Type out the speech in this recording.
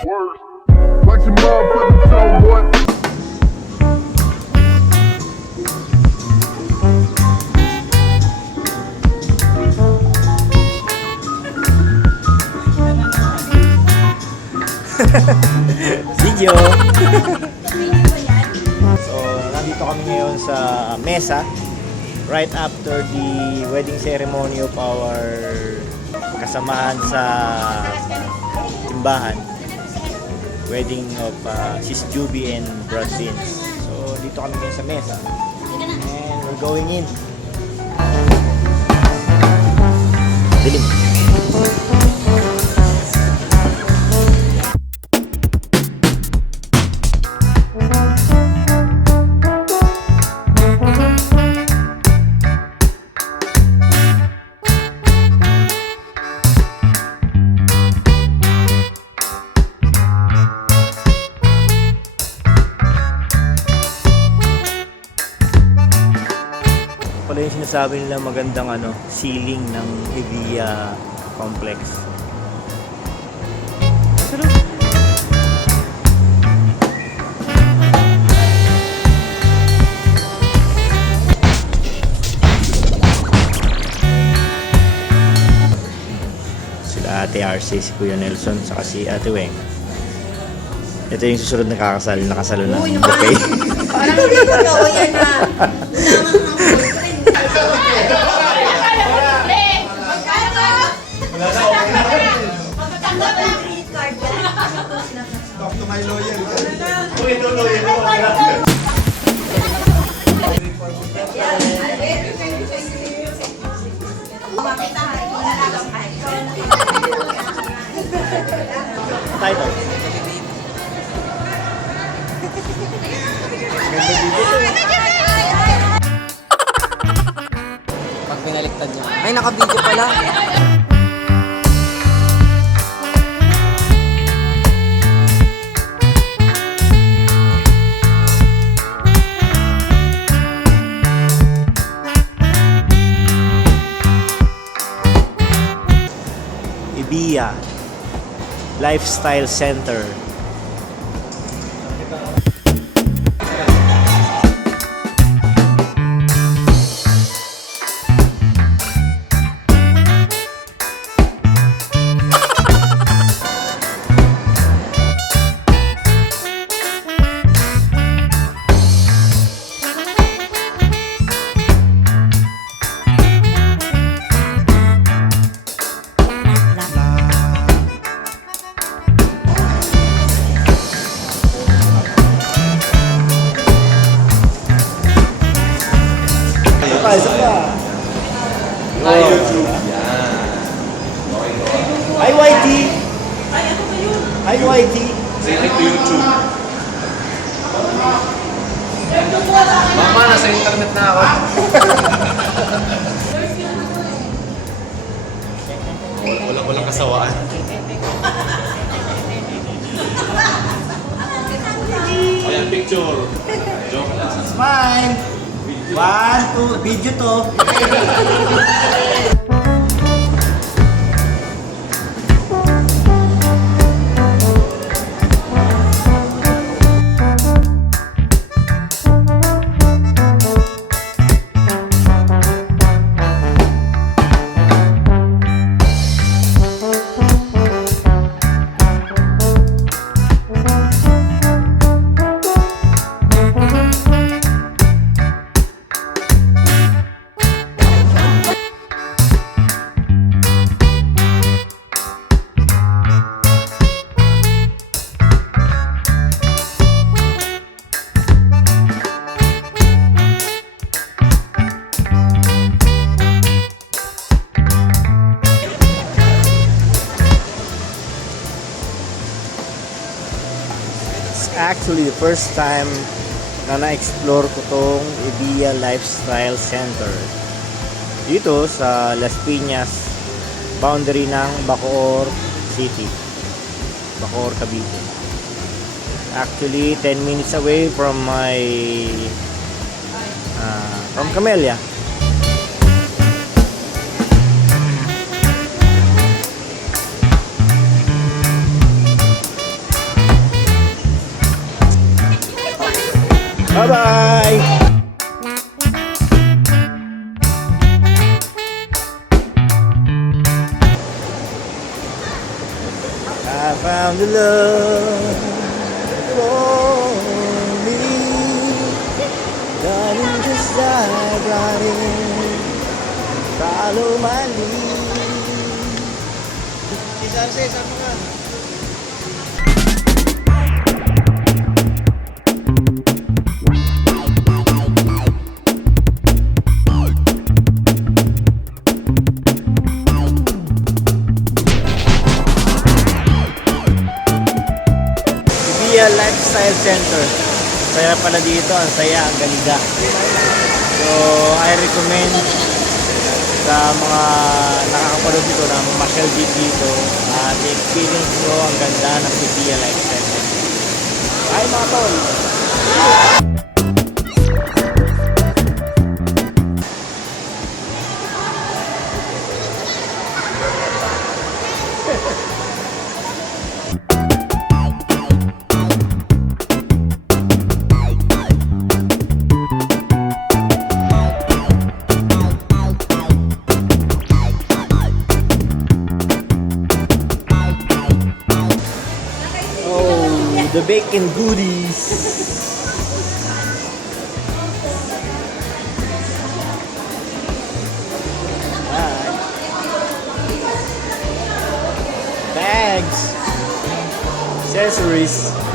Watch your motherfucking tone, boy. Video. So, nandito kami ngayon sa Mesa right after the wedding ceremony of our kasamahan sa simbahan. Wedding of Sis Juby and Brad Vince. So, dito kami ngayon sa Mesa. And we're going in. Dilim. Pala yung sinasabi nila magandang ceiling ng Evia complex. Sila Ate RC, si Kuya Nelson, saka si Ate Weng. Ito yung susunod na nakasalo ng buffet. Parang hindi ko daw yan na. Talk to my lawyer. Title. Pag pinaliktad niyo. Ay, naka-video pala. Evia Lifestyle Center. Isa pa. Hi, YouTube. Hi, YT. Hi, YT. Say hi to YouTube. Mama, nasa internet na ako. Walang kasawaan. Ayan, picture. Joke lang. Smile. 1, 2, video to. Actually the first time na na-explore ko tong Evia Lifestyle Center dito sa Las Pinas, boundary ng Bacoor City, Bacoor, Cavite. Actually 10 minutes away from my from Camellia. found the love for me. Darling, just dive right in. Follow my lead. Si Sarce, sabi nga. Evia Lifestyle Center. Saya pala dito, ang saya, ang ganda. So, I recommend sa mga nakakapanood dito na mamasyal dito at experience nyo ang ganda ng Evia Lifestyle Center. Ay mga tol! The bacon goodies. Bags, accessories.